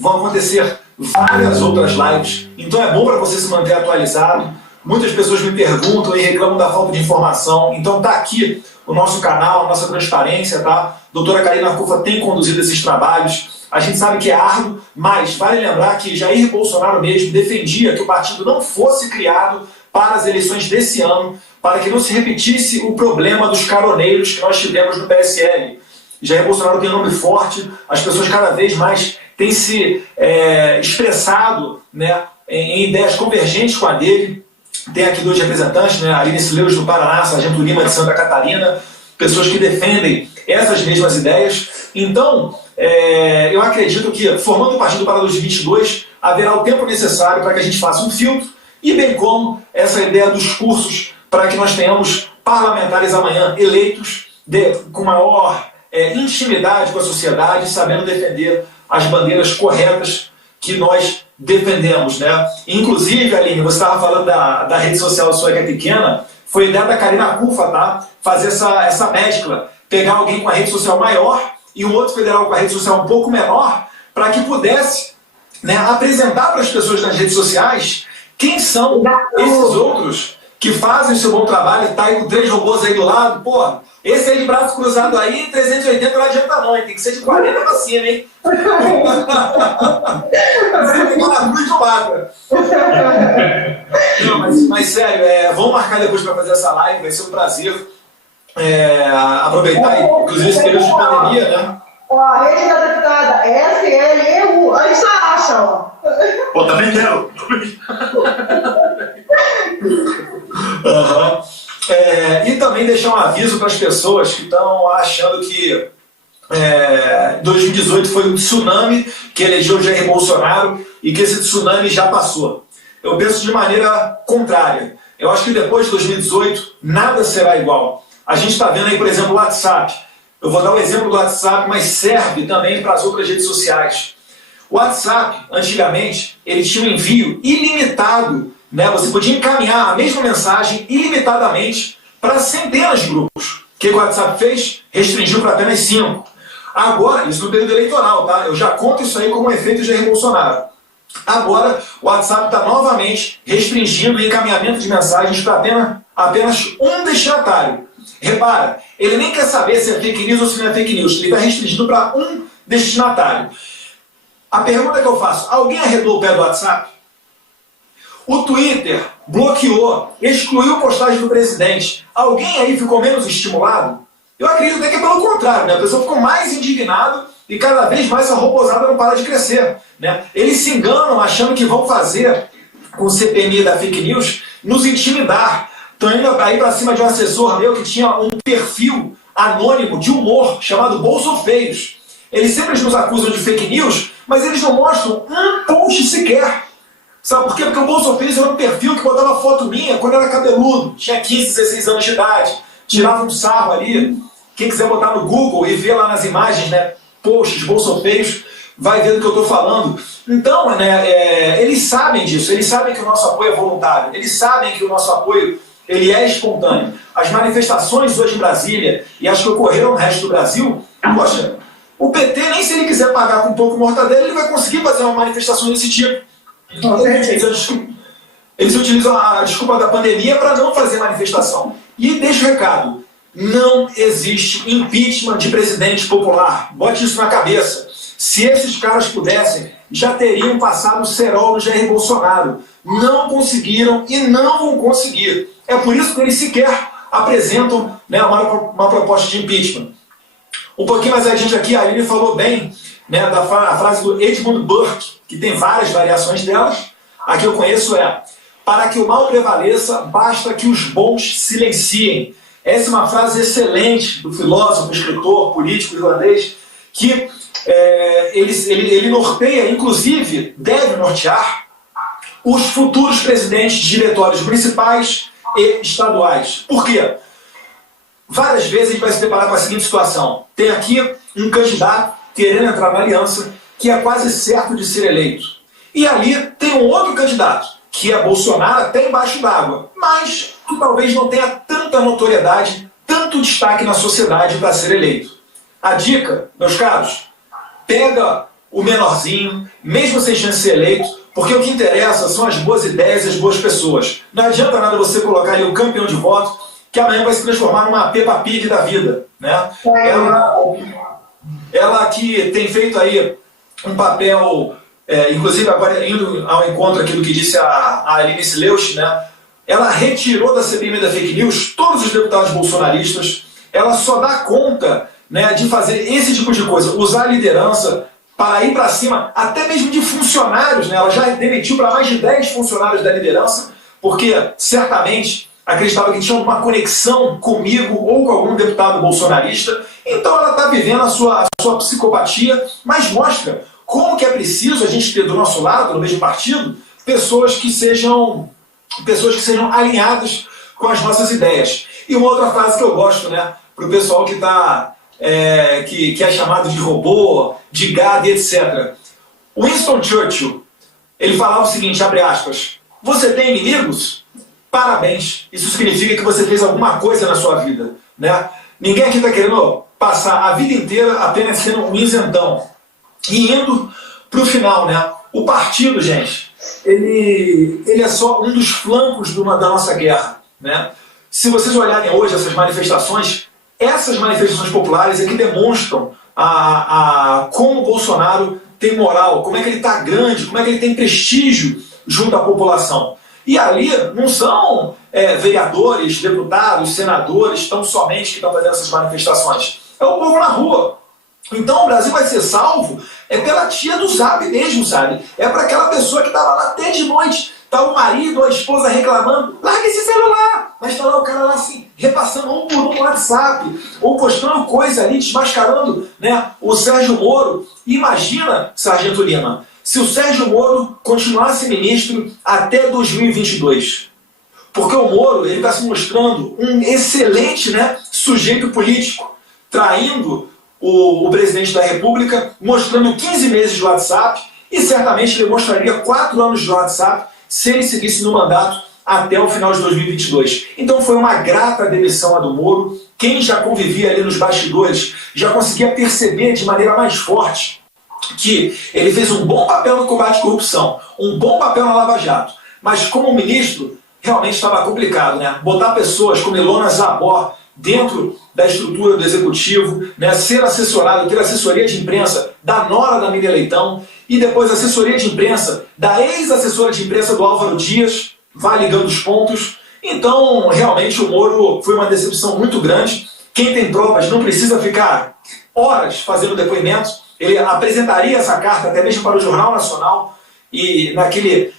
vão acontecer várias outras lives, então é bom para você se manter atualizado. Muitas pessoas me perguntam e reclamam da falta de informação, então tá aqui o nosso canal, a nossa transparência, tá? Doutora Karina Arcufa tem conduzido esses trabalhos. A gente sabe que é árduo, mas vale lembrar que Jair Bolsonaro mesmo defendia que o partido não fosse criado para as eleições desse ano, para que não se repetisse o problema dos caroneiros que nós tivemos no PSL. Jair Bolsonaro tem um nome forte, as pessoas cada vez mais têm se expressado, né, em ideias convergentes com a dele. Tem aqui 2 representantes, né, Aline Sileus do Paraná, Sargento Lima de Santa Catarina, pessoas que defendem essas mesmas ideias. Então, eu acredito que, formando o partido para 2022, haverá o tempo necessário para que a gente faça um filtro, e bem como essa ideia dos cursos, para que nós tenhamos parlamentares amanhã eleitos com maior intimidade com a sociedade, sabendo defender as bandeiras corretas que nós defendemos, né? Inclusive, Aline, você estava falando da rede social sua que é pequena, foi ideia da Karina Arcufa, tá? Fazer essa mescla, pegar alguém com a rede social maior e um outro federal com a rede social um pouco menor, para que pudesse, né, apresentar para as pessoas nas redes sociais quem são esses outros que fazem o seu bom trabalho. Tá aí com 3 robôs aí do lado, pô, esse aí de braço cruzado aí, 380 não adianta não, hein? Tem que ser de 40 para cima, hein? Não, mas sério, vamos marcar depois para fazer essa live, vai ser um prazer. Aproveitar, inclusive, esse período de pandemia, né? Ó, a rede da deputada SLEU, a gente acha, ó. Pô, também quero. Uhum. E também deixar um aviso para as pessoas que estão achando que 2018 foi um tsunami que elegeu Jair Bolsonaro e que esse tsunami já passou. Eu penso de maneira contrária. Eu acho que depois de 2018 nada será igual. A gente está vendo aí, por exemplo, o WhatsApp. Eu vou dar um exemplo do WhatsApp, mas serve também para as outras redes sociais. O WhatsApp, antigamente, ele tinha um envio ilimitado, né? Você podia encaminhar a mesma mensagem ilimitadamente para centenas de grupos. O que o WhatsApp fez? Restringiu para apenas 5. Agora, isso no período eleitoral, tá? Eu já conto isso aí como um efeito de Jair Bolsonaro. Agora, o WhatsApp está novamente restringindo o encaminhamento de mensagens para apenas um destinatário. Repara, ele nem quer saber se é fake news ou se não é fake news. Ele está restringindo para um destinatário. A pergunta que eu faço, alguém arredou o pé do WhatsApp? O Twitter bloqueou, excluiu postagem do presidente. Alguém aí ficou menos estimulado? Eu acredito até que é pelo contrário, né? A pessoa ficou mais indignada e cada vez mais essa robozada não para de crescer, né? Eles se enganam achando que vão fazer com o CPMI da fake news nos intimidar. Estão indo aí para cima de um assessor meu que tinha um perfil anônimo de humor chamado Bolsofeios. Eles sempre nos acusam de fake news, mas eles não mostram um post sequer. Sabe por quê? Porque o Bolsofeios era um perfil que botava foto minha quando eu era cabeludo, tinha 15, 16 anos de idade, tirava um sarro ali. Quem quiser botar no Google e ver lá nas imagens, né, posts Bolsofeios, vai ver do que eu estou falando. Então, né, eles sabem disso, eles sabem que o nosso apoio é voluntário, eles sabem que o nosso apoio ele é espontâneo. As manifestações hoje em Brasília, e as que ocorreram no resto do Brasil, poxa, o PT, nem se ele quiser pagar com um pouco mortadela, ele vai conseguir fazer uma manifestação desse tipo. Eles utilizam a desculpa da pandemia para não fazer manifestação. E deixa o recado, não existe impeachment de presidente popular. Bote isso na cabeça. Se esses caras pudessem, já teriam passado o cerol no Jair Bolsonaro. Não conseguiram e não vão conseguir. É por isso que eles sequer apresentam, né, uma proposta de impeachment. Um pouquinho mais adiante aqui, a Aline falou bem, né, da frase do Edmund Burke, que tem várias variações delas. A que eu conheço é: para que o mal prevaleça, basta que os bons silenciem. Essa é uma frase excelente do filósofo, escritor, político irlandês, que ele norteia, inclusive, deve nortear os futuros presidentes de diretórios municipais e estaduais. Por quê? Várias vezes a gente vai se deparar com a seguinte situação. Tem aqui um candidato querendo entrar na aliança que é quase certo de ser eleito. E ali tem um outro candidato, que é Bolsonaro até embaixo d'água, mas que talvez não tenha tanta notoriedade, tanto destaque na sociedade para ser eleito. A dica, meus caros, pega o menorzinho, mesmo sem chance de ser eleito, porque o que interessa são as boas ideias e as boas pessoas. Não adianta nada você colocar ali um campeão de voto que amanhã vai se transformar numa Peppa Pig da vida, né? Ela que tem feito aí um papel, inclusive agora indo ao encontro aqui do que disse a Aline Sileucci, né? Ela retirou da CPMI da fake news todos os deputados bolsonaristas. Ela só dá conta, né, de fazer esse tipo de coisa, usar a liderança para ir para cima, até mesmo de funcionários, né? Ela já demitiu para mais de 10 funcionários da liderança, porque certamente acreditava que tinha uma conexão comigo ou com algum deputado bolsonarista. Então ela está vivendo a sua psicopatia, mas mostra como que é preciso a gente ter do nosso lado, no mesmo partido, pessoas que sejam alinhadas com as nossas ideias. E uma outra frase que eu gosto, né, para o pessoal que que é chamado de robô, de gado e etc. Winston Churchill, ele falava o seguinte, abre aspas, você tem inimigos? Parabéns, isso significa que você fez alguma coisa na sua vida, né? Ninguém aqui está querendo passar a vida inteira apenas sendo um isentão. E indo para o final, né? O partido, gente, ele é só um dos flancos da nossa guerra, né? Se vocês olharem hoje essas manifestações populares é que demonstram como o Bolsonaro tem moral, como é que ele está grande, como é que ele tem prestígio junto à população. E ali não são vereadores, deputados, senadores tão somente que estão fazendo essas manifestações. É o povo na rua. Então o Brasil vai ser salvo pela tia do Zap mesmo, sabe? É para aquela pessoa que estava lá até de noite, tá o marido ou a esposa reclamando, larga esse celular! Mas tá lá o cara lá assim, repassando um por um no WhatsApp, ou postando coisa ali, desmascarando, né, o Sérgio Moro. Imagina, Sargento Lima, se o Sérgio Moro continuasse ministro até 2022. Porque o Moro está se mostrando um excelente, né, sujeito político, traindo o presidente da República, mostrando 15 meses de WhatsApp, e certamente ele mostraria 4 anos de WhatsApp se ele seguisse no mandato até o final de 2022. Então foi uma grata demissão a do Moro. Quem já convivia ali nos bastidores já conseguia perceber de maneira mais forte que ele fez um bom papel no combate à corrupção, um bom papel na Lava Jato, mas como ministro realmente estava complicado, né? Botar pessoas como Ilona Zabor dentro da estrutura do executivo, né? Ser assessorado, ter assessoria de imprensa da nora da Miriam Leitão e depois assessoria de imprensa da ex-assessora de imprensa do Álvaro Dias, vai ligando os pontos. Então, realmente, o Moro foi uma decepção muito grande. Quem tem provas não precisa ficar horas fazendo depoimento. Ele apresentaria essa carta até mesmo para o Jornal Nacional e naquele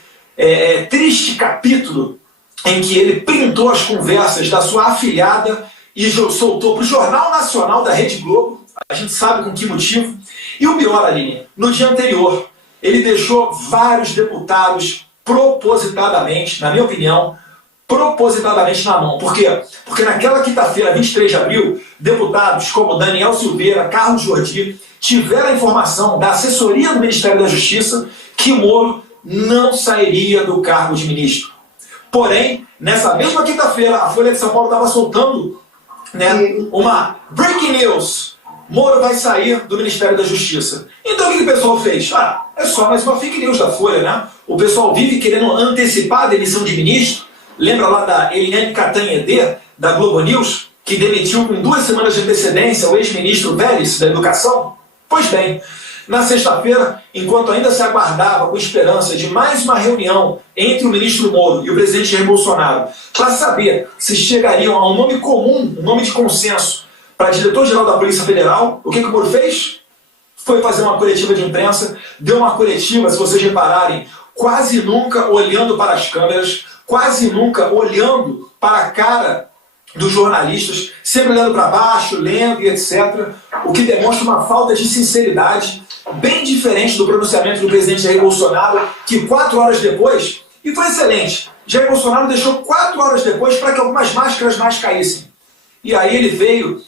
triste capítulo em que ele printou as conversas da sua afilhada e soltou para o Jornal Nacional da Rede Globo, a gente sabe com que motivo. E o pior, Aline, no dia anterior, ele deixou vários deputados propositadamente, na minha opinião, propositadamente na mão. Por quê? Porque naquela quinta-feira, 23 de abril, deputados como Daniel Silveira, Carlos Jordi, tiveram a informação da assessoria do Ministério da Justiça que Moro não sairia do cargo de ministro. Porém, nessa mesma quinta-feira, a Folha de São Paulo estava soltando, né, uma breaking news. Moro vai sair do Ministério da Justiça. Então o que o pessoal fez? É só mais uma fake news da Folha, né? O pessoal vive querendo antecipar a demissão de ministro. Lembra lá da Eliane Cantanhede, da Globo News, que demitiu com 2 semanas de antecedência o ex-ministro Vélez, da Educação? Pois bem, na sexta-feira, enquanto ainda se aguardava com esperança de mais uma reunião entre o ministro Moro e o presidente Jair Bolsonaro, para saber se chegariam a um nome comum, um nome de consenso, para diretor-geral da Polícia Federal, o que o Moro fez? Foi fazer uma coletiva de imprensa, deu uma coletiva, se vocês repararem, quase nunca olhando para as câmeras, quase nunca olhando para a cara dos jornalistas, sempre olhando para baixo, lendo e etc., o que demonstra uma falta de sinceridade, bem diferente do pronunciamento do presidente Jair Bolsonaro, que 4 horas depois, e foi excelente, Jair Bolsonaro deixou 4 horas depois para que algumas máscaras mais caíssem. E aí ele veio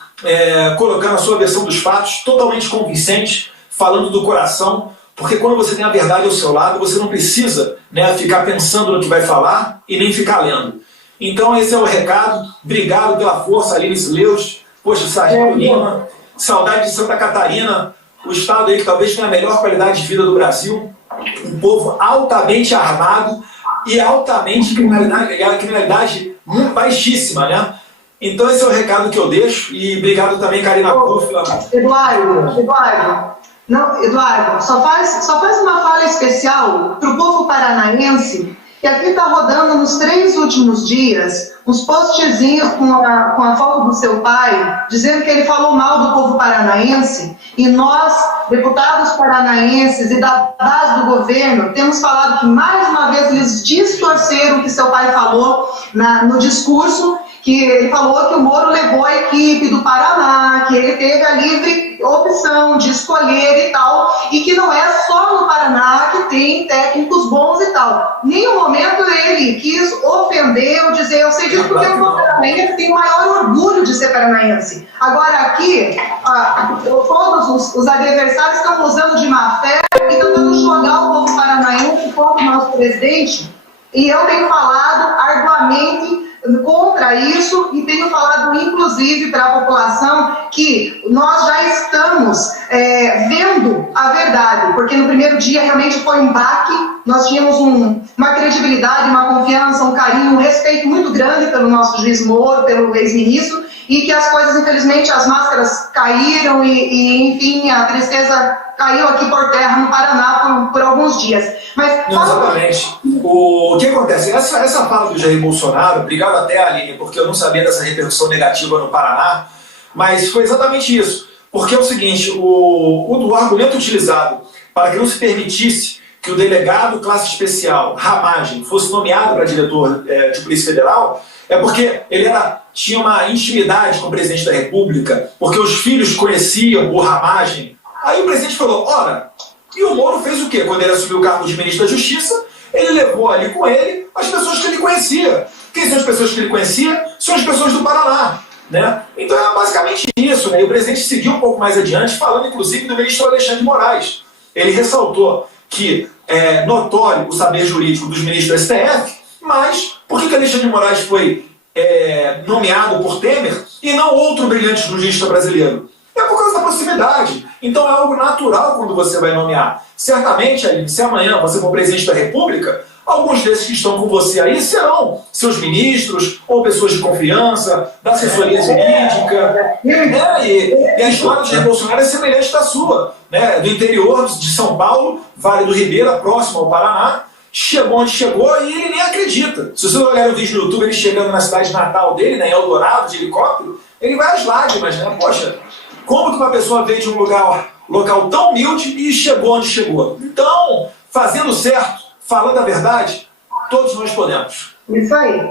colocando a sua versão dos fatos, totalmente convincente, falando do coração, porque quando você tem a verdade ao seu lado, você não precisa, né, ficar pensando no que vai falar e nem ficar lendo. Então esse é o recado. Obrigado pela força, Aline Sileucci. Poxa, Sargento Lima, saudade de Santa Catarina. o estado aí que talvez tenha a melhor qualidade de vida do Brasil, um povo altamente armado e altamente criminalidade baixíssima, né? Então esse é o recado que eu deixo e obrigado também, Karina Puff. Eduardo, só faz uma fala especial para o povo paranaense, que aqui está rodando nos 3 últimos dias uns postzinhos com a foto do seu pai, dizendo que ele falou mal do povo paranaense, e nós, deputados paranaenses e da base do governo, temos falado que mais uma vez eles distorceram o que seu pai falou no discurso, que ele falou que o Moro levou a equipe do Paraná, que ele teve a livre opção de escolher e tal, e que não é só no Paraná que tem técnicos bons e tal. Em nenhum momento ele quis ofender ou dizer, eu sei disso porque eu sou paranaense, tenho o maior orgulho de ser paranaense. Agora aqui, todos os adversários estão usando de má fé e tentando jogar o povo paranaense contra o nosso presidente, e eu tenho falado arduamente contra isso e tenho falado inclusive para a população que nós já estamos vendo a verdade, porque no primeiro dia realmente foi um baque, nós tínhamos uma credibilidade, uma confiança, um carinho, um respeito muito grande pelo nosso juiz Moro, pelo ex-ministro, e que as coisas, infelizmente, as máscaras caíram e enfim, a tristeza caiu aqui por terra no Paraná por alguns dias. Mas, exatamente. O que acontece? Essa fala do Jair Bolsonaro, obrigado até, Aline, porque eu não sabia dessa repercussão negativa no Paraná, mas foi exatamente isso. Porque é o seguinte, o argumento utilizado para que não se permitisse que o delegado classe especial, Ramagem, fosse nomeado para diretor de Polícia Federal, é porque ele tinha uma intimidade com o presidente da República, porque os filhos conheciam o Ramagem. Aí o presidente falou, ora, e o Moro fez o quê? Quando ele assumiu o cargo de ministro da Justiça, ele levou ali com ele as pessoas que ele conhecia. Quem são as pessoas que ele conhecia? São as pessoas do Paraná. Né? Então é basicamente isso. Né? E o presidente seguiu um pouco mais adiante, falando inclusive do ministro Alexandre de Moraes. Ele ressaltou que é notório o saber jurídico dos ministros do STF, mas por que Alexandre de Moraes foi nomeado por Temer e não outro brilhante jurista brasileiro? É por causa da proximidade. Então é algo natural quando você vai nomear. Certamente, Aline, se amanhã você for presidente da República, alguns desses que estão com você aí serão seus ministros ou pessoas de confiança, da assessoria jurídica. E a história de Jair Bolsonaro é semelhante da sua. Né? Do interior de São Paulo, Vale do Ribeira, próximo ao Paraná, chegou onde chegou e ele nem acredita. Se você olhar o vídeo no YouTube, ele chegando na cidade natal dele, né, em Eldorado, de helicóptero, ele vai às lágrimas, né? Poxa, como que uma pessoa veio de um local tão humilde e chegou onde chegou? Então, fazendo certo, falando a verdade, todos nós podemos. Isso aí.